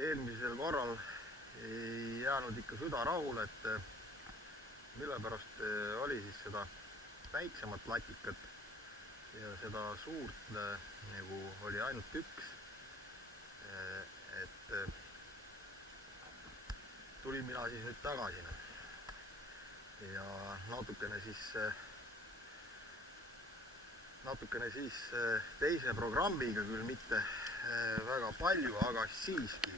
eelmisel korral ei jäänud ikka süda rahule, et mille pärast oli siis seda väiksemat latikat ja seda suurt nagu oli ainult üks. Et tulin mina siis nüüd tagasi ja natukene siis teise programmiga, küll mitte väga palju, aga siiski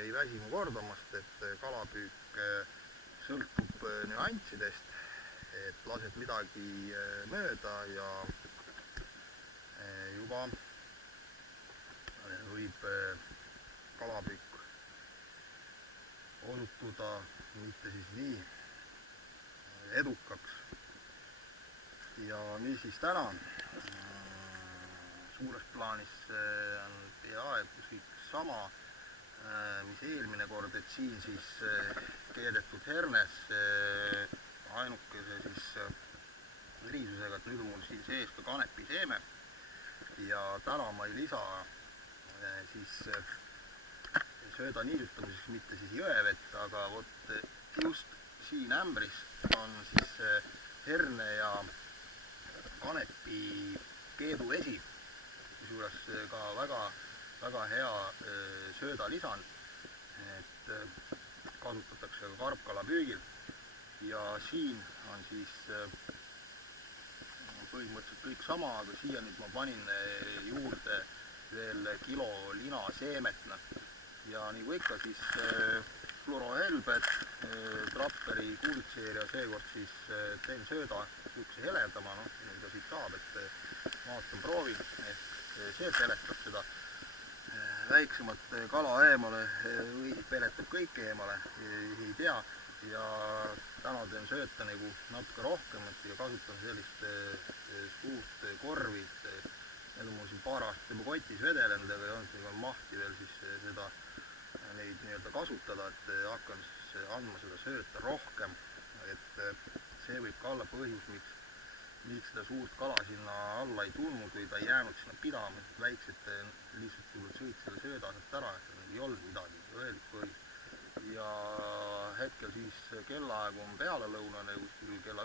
ei väsi mu kordamast, et kalapüük sõltub nüanssidest, et lased midagi mööda ja juba võib kalapüük osutuda mitte siis nii edukaks. Ja mis siis täna? Suures plaanis on peaaegu kõik sama, mis eelmine kord, et siin siis keedetud hernes ainukese siis erisusega, et nüüd on mul siin sees ka kanepiseeme ja täna ma ei lisa siis sööda niisutamiseks mitte siis jõevett, aga vot just siin ämbris on siis herne ja kanepi keeduvesi, kusjuures ka väga hea söödalisand, et kasutatakse ka karpkalapüügil. Ja siin on siis põhimõtteliselt kõik sama, aga siia nüüd ma panin juurde veel kilo linaseemet. Ja nagu ikka siis fluorohelbed, Trapperi kuldseeria, seekord siis teen sööda niisuguse heledama, mida siit saab, et vaatan, proovin, ehk see peletab seda väiksemat kala eemale või peletab kõik eemale, ei tea. Ja täna teen sööta nagu natuke rohkem, ja kasutan sellist suurt korvi. Need on mul siin paar aastat juba kotis vedelenud, aga ei olnud mahti veel siis neid nii-öelda kasutada, et hakkan siis andma seda sööta rohkem, et see võib ka olla põhjus, miks seda suurt kala sinna alla ei tulnud või ta ei jäänud sinna pidama, et väiksed lihtsalt sõid selle söödaselt ära, et ei olnud midagi, öeldik põhjus. Ja hetkel siis kellaaegu on pealelõunane, kuskil kella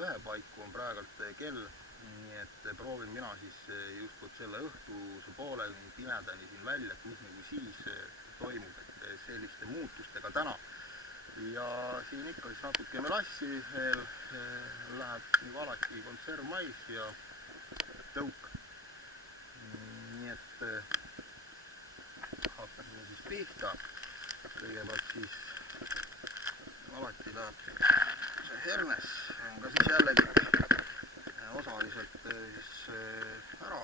ühe paiku on praegult kell, nii et proovin mina siis just selle õhtuse poole pimedani siin välja, et mis nagu siis toimub, et selliste muutustega täna. Ja siin ikka siis natuke melassi veel läheb nagu alati konservmais ja tõuk. Nii et hakkame siis pihta. Kõigepealt siis alati läheb see hernes, on ka siis jällegi osaliselt siis ära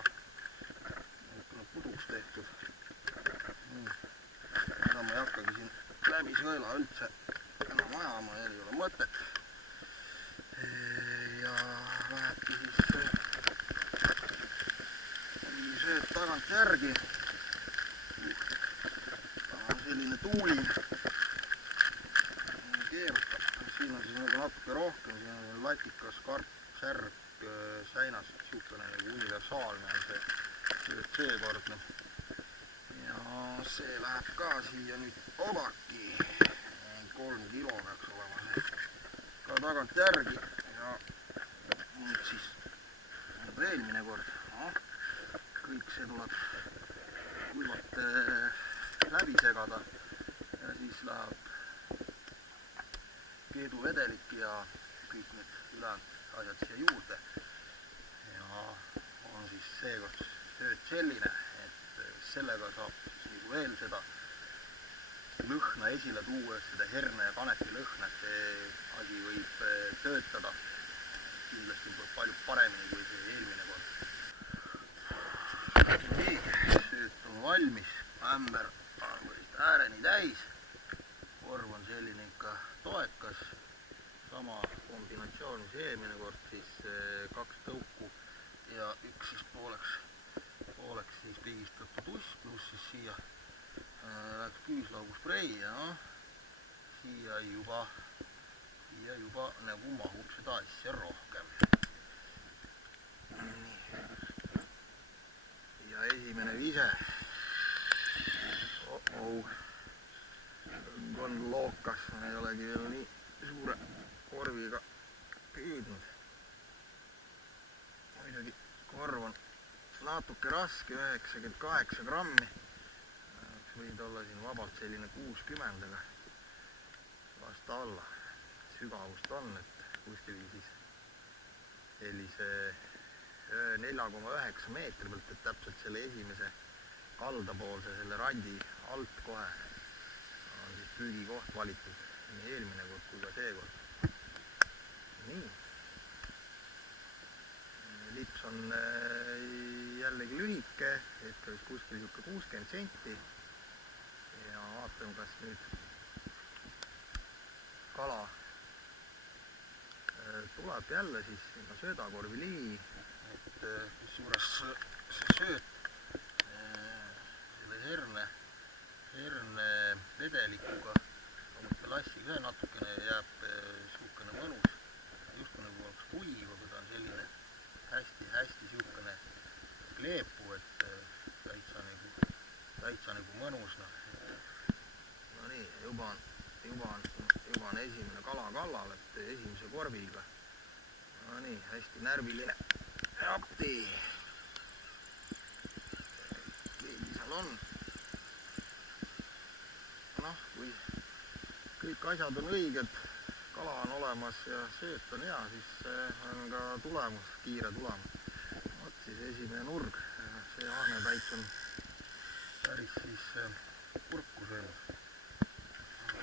puduks tehtud. Seda ma ei hakkagi siin läbi sõela üldse enam ajama, ei ole mõtet. Ja lähebki siis sööt tagant järgi. Selline tuulin keerutab. Siin on siis natuke rohkem, siin on latikas, karp, särg, säinas, niisugune nagu universaalne on see seekordne. Ja see läheb ka siia nüüd obaki, 3 kilo peaks olema see ka tagant järgi. Ja nüüd siis nagu eelmine kord, kõik see tuleb kuivalt läbi segada ja siis läheb keeduvedelik ja kõik need ülejäänud asjad siia juurde. Ja on siis seekord sööt selline, et sellega saab siis nagu veel seda lõhna esile tuua, seda herne ja kanepi lõhna, et see asi võib töötada kindlasti palju paremini kui see eelmine kord. Nii, sööt on valmis, ämber on ääreni täis, korv on selline ikka toekas, sama kombinatsioon mis eelmine kord, siis 2 tõuku ja üks siis pooleks siis pigistatud uss, pluss siis siia läks küüslauguspray ja siia juba nagu mahub seda asja rohkem. Ja esimene vise polegi veel nii suure korviga püüdnud. Muidugi korv on natuke raske, 98 grammi. Võid olla siin vabalt selline 60, aga vast alla. Sügavust on, et kuskil siis sellise 4,9 meetri pealt, et täpselt selle esimese kaldapoolse selle randi alt kohe on siis püügikoht valitud nii eelmine kord kui ka seekord. Nii. Lips on jällegi lühike, et kuskil 60 senti. Ja vaatame, kas nüüd kala tuleb jälle siis sinna söödakorvi ligi, et kusjuures see sööt selle herne vedelikuga samuti lassiga natukene jääb siukene mõnus, just nagu oleks kuiv, aga ta on selline hästi siukene kleepu, et täitsa nagu mõnus. No nii, juba on esimene kala kallal, et esimese korviga. No nii, hästi närviline. Appi! Keegi seal on. Noh, kui kõik asjad on õiged, kala on olemas ja sööt on hea, siis on ka tulemus, kiire tulemus. Vot siis esimene nurg. See ahnepäits on päris siis kurku söönud.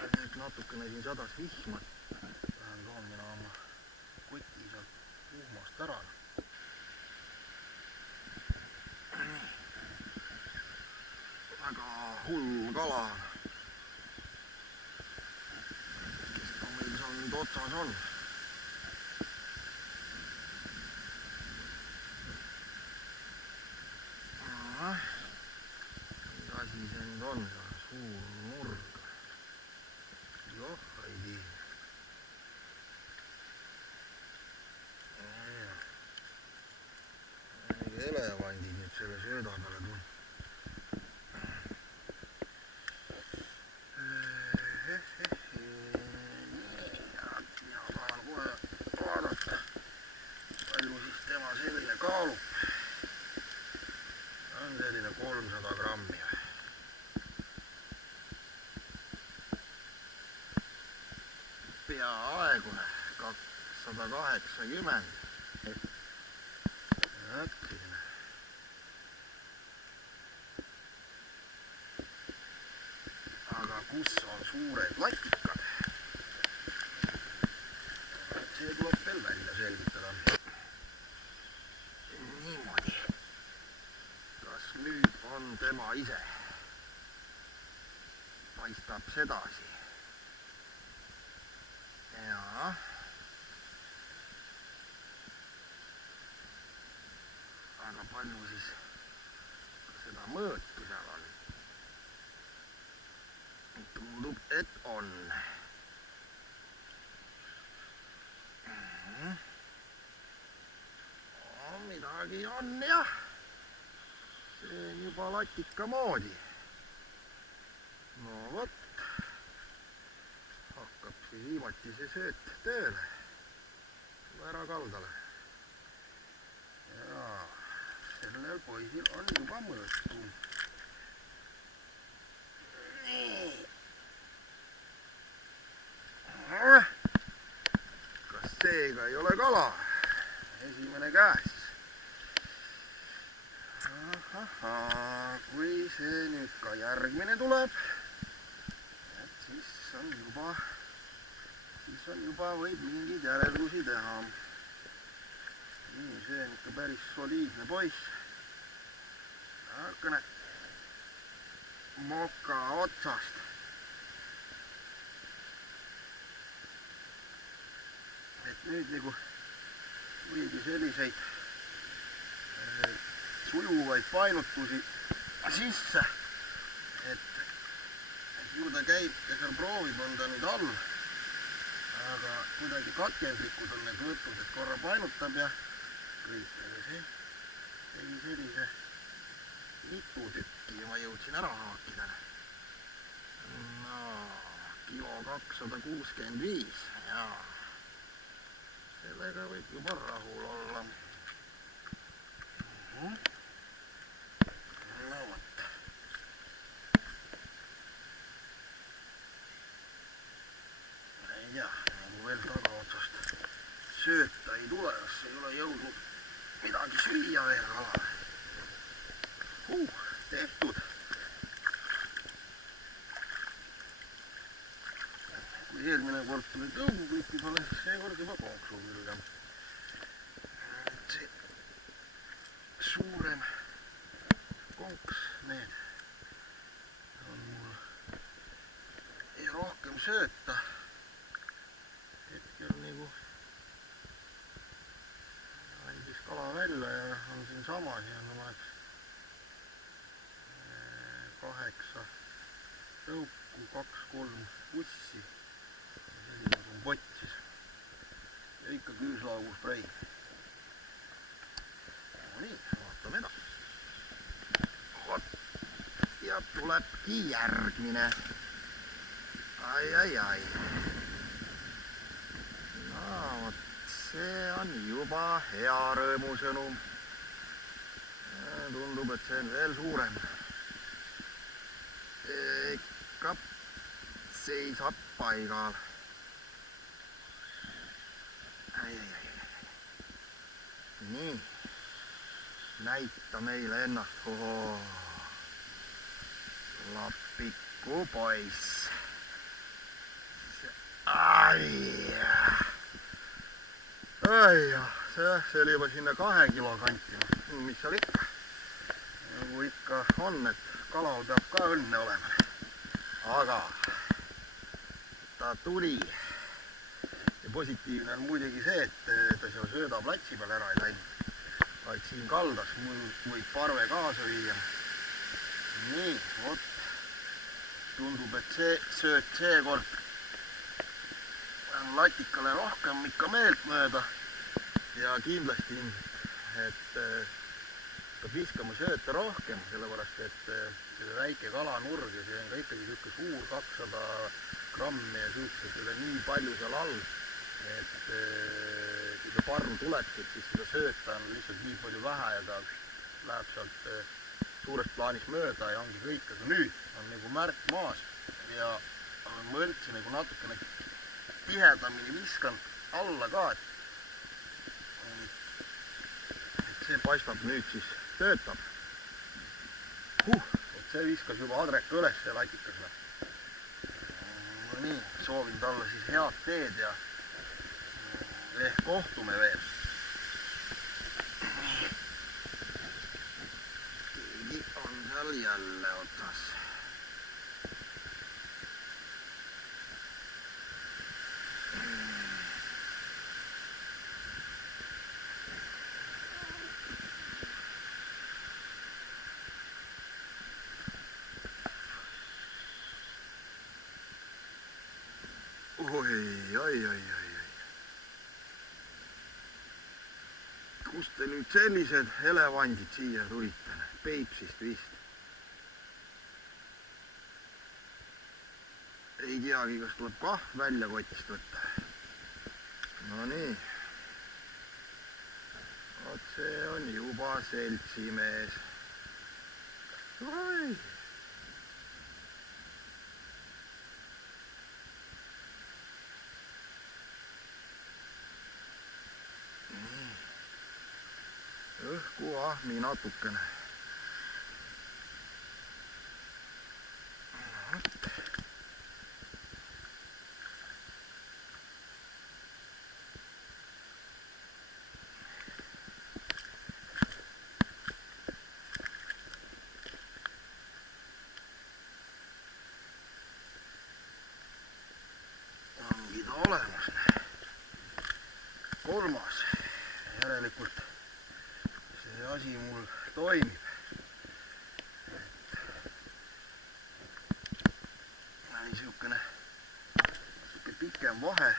Nüüd natukene siin sadas vihma. Lähen toon mina oma koti sealt kuhmast ära. Väga hull kala. Kes ta meil seal nüüd otsas on? Mis asi see nüüd on? Suur nurg. Joh, ei tii. Elevandid nüüd selle sööda peale tuli. Ja tahan kohe vaadata, palju siis tema selline kaalub. On selline 300 grammi. Peaaegune 280. Äkkiline. Aga kus on suured latikad? See tuleb veel välja selgitada. Niimoodi. Kas nüüd on tema ise? Paistab sedasi. Jaa. Aga palju siis seda mõõtu seal on? Tundub, et on. Midagi on jah. See on juba latika moodi. No vot. Hakkab siis viimati see sööt tööle. Ära kaldale. Jaa, sellel poisil on juba mõõtu. Nii. Kas seega ei ole kala? Esimene käes. Ahahaa, kui see nüüd ka järgmine tuleb, et siis on juba võib mingeid järeldusi teha. Nii, see on ikka päris soliidne poiss. Natukene moka otsast. Et nüüd nagu võigi selliseid sujuvaid painutusi sisse, et ju ta käib ja seal proovib, on ta nüüd all, aga kuidagi katkeslikud on need võtud, et korra painutab ja kõik, aga see tegi sellise mitu tükki ja ma jõudsin ära haakida. No, kilo 265 ja sellega võib juba rahul olla. No vot. Ei tea, nagu veel tagaotsast sööta ei tule, kas ei ole jõudnud midagi süüa veel kalale. Tehtud. Kui eelmine kord tuli tõuguklippi peale, siis seekord juba konksu külge. See suurem konks, need on mul rohkem sööta. Hetkel nagu andis kala välja ja on siin sama, siin on oleks 8 tõuku, 2-3 pussi. Selline on pott siis. Ja ikka küüslauguspray. No nii, vaatame edasi. Ja tulebki järgmine. Ai. No vot, see on juba hea rõõmusõnum. Tundub, et see on veel suurem. Ikka seisab paigal. Ai. Nii, näita meile ennast. Lapiku poiss. Ai, see oli juba sinna 2 kilo kanti. Mis seal ikka? Nagu ikka on, et kalal peab ka õnne olema. Aga ta tuli. Ja positiivne on muidugi see, et ta seal söödaplatsi peal ära ei läinud. Vaid siin kaldas, mul võib parve kaasa viia. Nii, vot. Tundub, et see sööt seekord on latikale rohkem ikka meelt mööda. Ja kindlasti, et peab viskama sööta rohkem, sellepärast, et selle väike kalanurg ja see on ka ikkagi siuke suur 200 grammi ja siuksed üle nii palju seal all, et kui see parru tulebki, siis seda sööta on lihtsalt nii palju vähe ja ta läheb sealt suurest plaanis mööda ja ongi kõik, aga nüüd on nagu märk maas ja ma üldse nagu natukene tihedamini viskan alla ka, et see paistab nüüd siis töötab. Et see viskas juba adreka üles ja latikas. No nii, soovin talle siis head teed ja ehk kohtume veel. Keegi on seal jälle otsas. Oi. Kust te nüüd sellised elevandid siia tulite? Peipsist vist. Ei teagi, kas tuleb kahv välja kotist võtta. No nii. Vot see on juba seltsimees. Oi. Õhku ahmi natukene. Ongi ta olemas. Kolmas. Järelikult see asi mul toimib. Oli siukene pikem vahe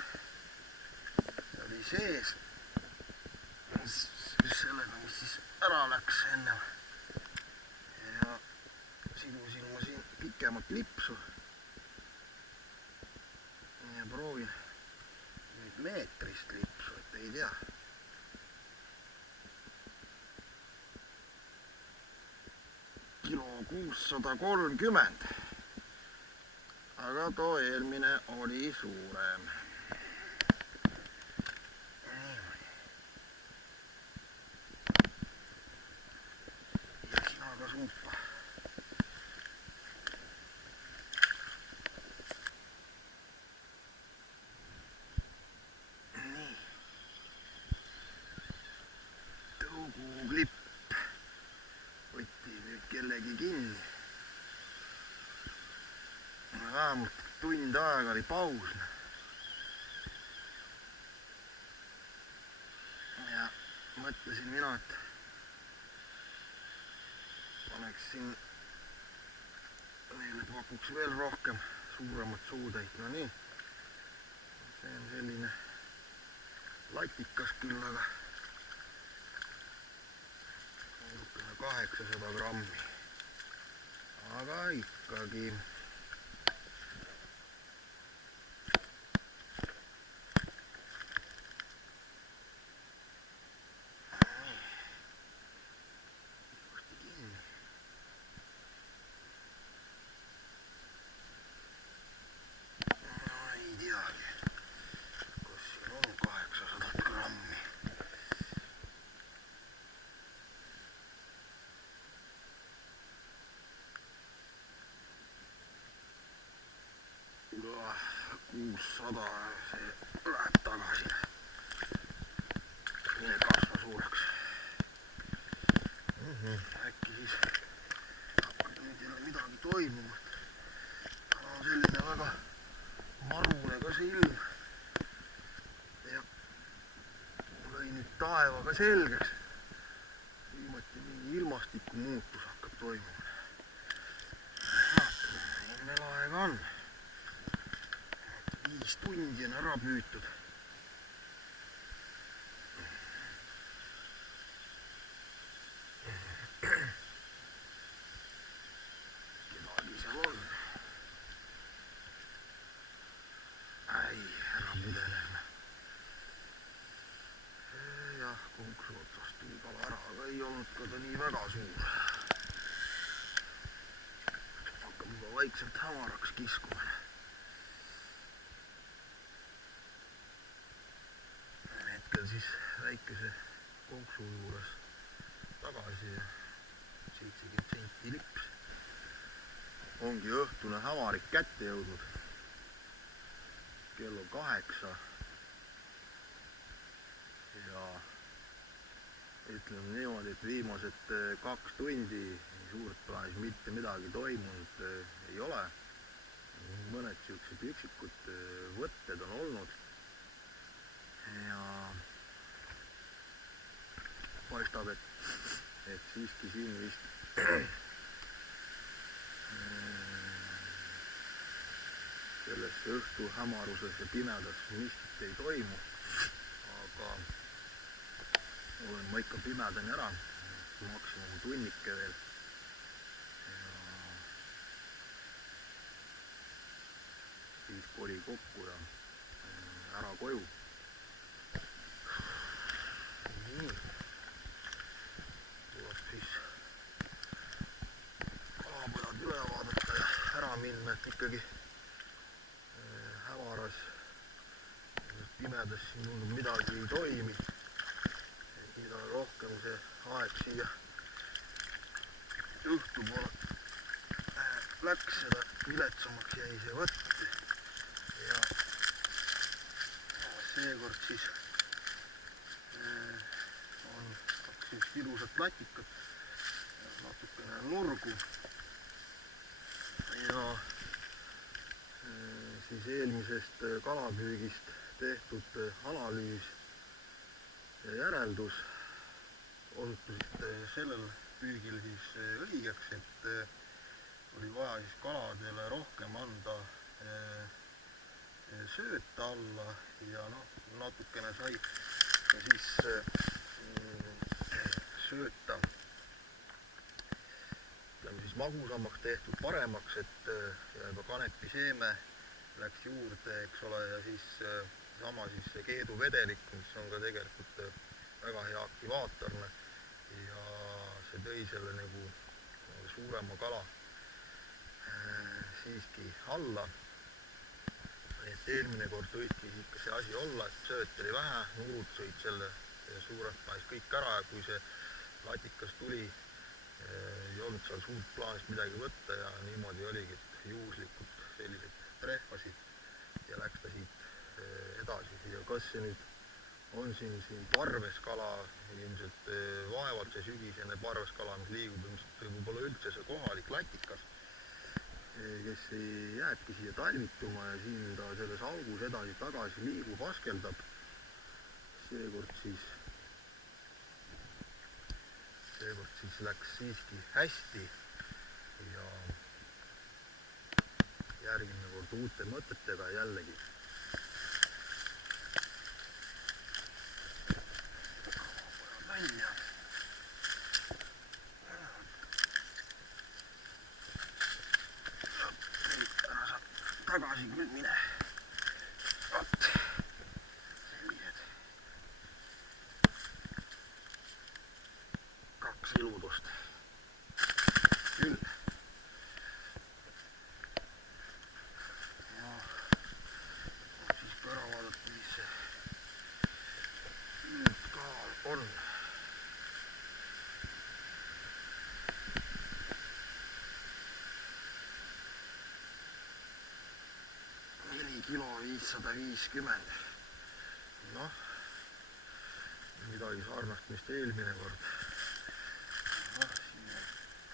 oli sees. Sellega, mis siis ära läks ennem. Ja sidusin ma siin pikemat lipsu. proovin nüüd meetrist lipsu, et ei tea. Kilo 630. Aga too eelmine oli suurem. Ja sina ka suupa. Nii. Tõuguklipp võtti nüüd kellegi kinni. Vähemalt tund aega oli paus. Ja mõtlesin mina, et paneksin neile pakuks veel rohkem suuremat suutäit. No nii, see on selline latikas küll, aga 800 grammi. Aga ikkagi. Uah, 600, see läheb tagasi. Mine kasva suureks. Äkki siis hakkab nüüd ei ole midagi toimuma. On selline väga marune ka see ilm. Ja lõi nüüd taevaga selgeks. Viimati mingi ilmastiku muutus hakkab toimuma. Vaatame, veel aega on. 5 tundi on ära püütud. Kedagi seal on. Ei, ära pudeleme. Jah, konksu otsast tuli kala ära, aga ei olnud ka ta nii väga suur. Hakkab juba vaikselt hämaraks kiskuma. Siis väikese konksu juures tagasi ja 70 senti lips. Ongi õhtune hämarik kätte jõudnud. Kell on 8. Ja ütleme niimoodi, et viimased 2 tundi suurt plaanis mitte midagi toimunud ei ole. Mõned siuksed üksikud võtted on olnud. Ja paistab, et siiski siin vist selles õhtu hämaruses ja pimedas miskit ei toimu, aga olen ma ikka pimedani ära, maksimum tunnike veel. Ja siis koli kokku ja ära koju. Tuleb siis kalapojad üle vaadata ja ära minna, et ikkagi hämaras pimedas siin tundub midagi ei toimi. Mida rohkem see aeg siia õhtu poole läks, seda viletsamaks jäi see võtt. Ja seekord siis on 2 ilusat latikat, natukene nurgu. Ja siis eelmisest kalapüügist tehtud analüüs ja järeldus osutusid sellel püügil siis õigeks, et oli vaja siis kaladele rohkem anda sööta alla ja noh, natukene sai siis sööta ütleme siis magusamaks tehtud, paremaks, et ja juba kanepiseeme läks juurde, eks ole, ja siis sama siis see keeduvedelik, mis on ka tegelikult väga hea aktivaator ja see tõi selle nagu suurema kala siiski alla. Et eelmine kord võiski ikka see asi olla, et sööt oli vähe, nurud sõid selle suurelt maes kõik ära ja kui see latikas tuli, ei olnud seal suurt plaanist midagi võtta ja niimoodi oligi, et juhuslikult selliseid trehvasid ja läks ta siit edasi. Ja kas see nüüd on siin parveskala, ilmselt vaevalt see sügisene parveskala, mis liigub, võib-olla üldse see kohalik latikas, kes jääbki siia talvituma ja siin ta selles augus edasi-tagasi liigub, askeldab. Seekord siis läks siiski hästi ja järgmine kord uute mõtetega jällegi. Välja. Ära saab tagasi küll mine. Vot. Sellised. Kaks iludust. Küll. Ja siis ka ära vaadata, mis see nüüd ka on. 4 kilo 550. Noh, midagi sarnast vist eelmine kord. Noh, siin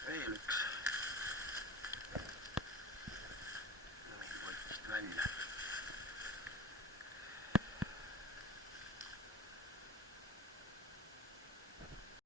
veel üks. Meil potist välja.